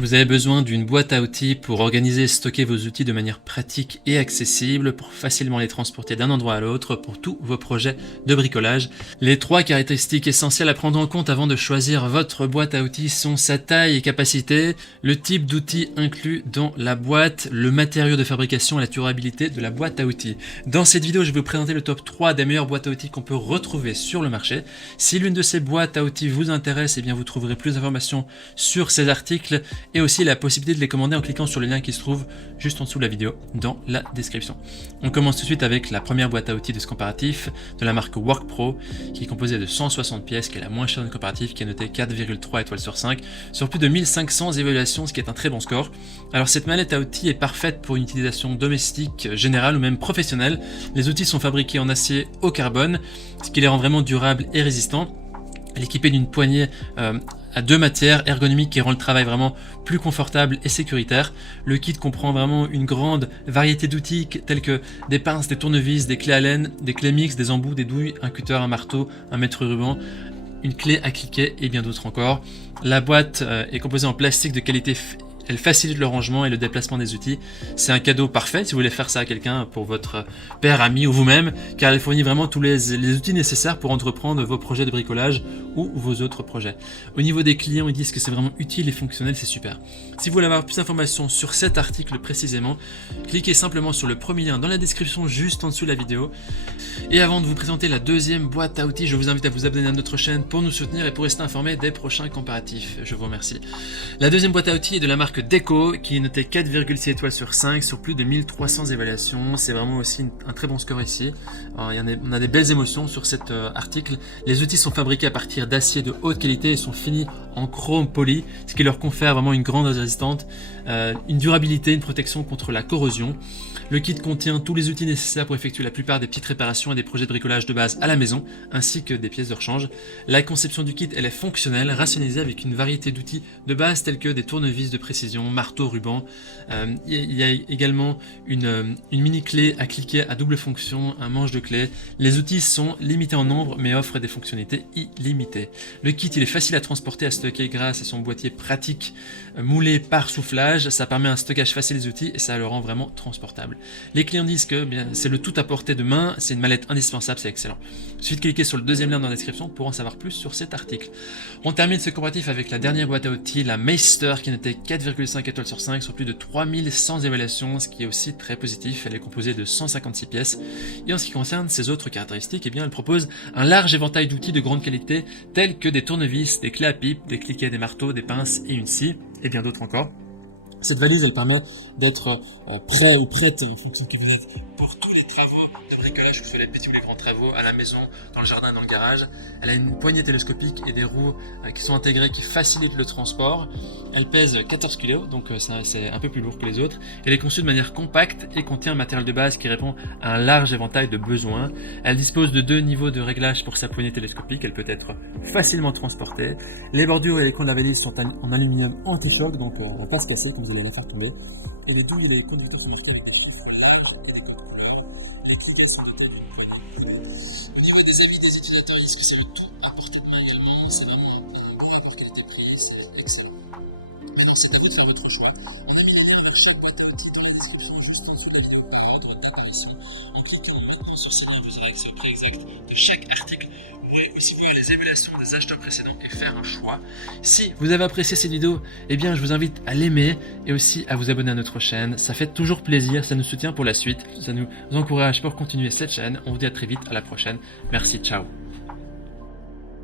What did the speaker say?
Vous avez besoin d'une boîte à outils pour organiser et stocker vos outils de manière pratique et accessible, pour facilement les transporter d'un endroit à l'autre pour tous vos projets de bricolage. Les 3 caractéristiques essentielles à prendre en compte avant de choisir votre boîte à outils sont sa taille et capacité, le type d'outils inclus dans la boîte, le matériau de fabrication et la durabilité de la boîte à outils. Dans cette vidéo, je vais vous présenter le top 3 des meilleures boîtes à outils qu'on peut retrouver sur le marché. Si l'une de ces boîtes à outils vous intéresse, eh bien vous trouverez plus d'informations sur ces articles et aussi la possibilité de les commander en cliquant sur le lien qui se trouve juste en dessous de la vidéo dans la description. On commence tout de suite avec la première boîte à outils de ce comparatif de la marque WorkPro qui est composée de 160 pièces, qui est la moins chère de comparatif, qui est notée 4,3 étoiles sur 5 sur plus de 1500 évaluations, ce qui est un très bon score. Alors cette mallette à outils est parfaite pour une utilisation domestique, générale ou même professionnelle. Les outils sont fabriqués en acier au carbone, ce qui les rend vraiment durables et résistants. Elle est équipée d'une poignée à 2 matières ergonomiques qui rend le travail vraiment plus confortable et sécuritaire. Le kit comprend vraiment une grande variété d'outils tels que des pinces, des tournevis, des clés à laine, des clés mixtes, des embouts, des douilles, un cutter, un marteau, un mètre-ruban, une clé à cliquet et bien d'autres encore. La boîte est composée en plastique de qualité. Elle facilite le rangement et le déplacement des outils. C'est un cadeau parfait si vous voulez faire ça à quelqu'un, pour votre père, ami ou vous-même, car elle fournit vraiment tous les outils nécessaires pour entreprendre vos projets de bricolage ou vos autres projets. Au niveau des clients, ils disent que c'est vraiment utile et fonctionnel, c'est super. Si vous voulez avoir plus d'informations sur cet article précisément, cliquez simplement sur le premier lien dans la description juste en dessous de la vidéo. Et avant de vous présenter la deuxième boîte à outils, je vous invite à vous abonner à notre chaîne pour nous soutenir et pour rester informé des prochains comparatifs. Je vous remercie. La deuxième boîte à outils est de la marque Deco, qui est notée 4,6 étoiles sur 5 sur plus de 1300 évaluations. C'est vraiment aussi un très bon score ici. Alors, on a des belles émotions sur cet article. Les outils sont fabriqués à partir d'acier de haute qualité et sont finis en chrome poli, ce qui leur confère vraiment une grande résistance, une durabilité, une protection contre la corrosion. Le kit contient tous les outils nécessaires pour effectuer la plupart des petites réparations et des projets de bricolage de base à la maison, ainsi que des pièces de rechange. La conception du kit, elle est fonctionnelle, rationalisée avec une variété d'outils de base tels que des tournevis de précision, marteaux, rubans. Il y a également une mini clé à cliquer à double fonction, un manche de clé. Les outils sont limités en nombre mais offrent des fonctionnalités illimitées. Le kit, il est facile à transporter, à stocker grâce à son boîtier pratique moulé par soufflage. Ça permet un stockage facile des outils et ça le rend vraiment transportable. Les clients disent que c'est le tout à portée de main, c'est une mallette indispensable, c'est excellent. Il suffit de cliquer sur le deuxième lien dans la description pour en savoir plus sur cet article. On termine ce comparatif avec la dernière boîte à outils, la Meister, qui notait 4,5 étoiles sur 5 sur plus de 3100 évaluations, ce qui est aussi très positif. Elle est composée de 156 pièces. Et en ce qui concerne ses autres caractéristiques, eh bien, elle propose un large éventail d'outils de grande qualité, tels que des tournevis, des clés à pipe, des cliquets, des marteaux, des pinces et une scie, et bien d'autres encore. Cette valise, elle permet d'être prêt ou prête, en fonction de qui vous êtes, pour tous les travaux de bricolage, que ce soit les petits ou les grands travaux, à la maison, dans le jardin, dans le garage. Elle a une poignée télescopique et des roues qui sont intégrées, qui facilitent le transport. Elle pèse 14 kg, donc c'est un peu plus lourd que les autres. Elle est conçue de manière compacte et contient un matériel de base qui répond à un large éventail de besoins. Elle dispose de 2 niveaux de réglage pour sa poignée télescopique. Elle peut être facilement transportée. Les bordures et les coins de la valise sont en aluminium anti-choc, donc on ne va pas se casser quand vous allez la faire tomber. Et les douilles et les conducteurs sont marqués avec des chiffres larges et des couleurs. Les cliquets sont dotés d'une poignée. Au niveau des habits des utilisateurs, ils disent que c'est le tout à portée de main également. C'est vraiment un bon rapport qualité-prix, c'est excellent. Maintenant, c'est à vous de faire votre choix. On a mis les liens de chaque boîte à outils dans la description, juste en dessous de la vidéo par ordre d'apparition. En cliquant maintenant sur ces liens, vous aurez accès au prix exact de chaque article. Vous pourrez aussi voir les évaluations des acheteurs précédents et faire un choix. Si vous avez apprécié cette vidéo, eh bien je vous invite à l'aimer et aussi à vous abonner à notre chaîne. Ça fait toujours plaisir, ça nous soutient pour la suite, ça nous encourage pour continuer cette chaîne. On vous dit à très vite, à la prochaine. Merci, ciao.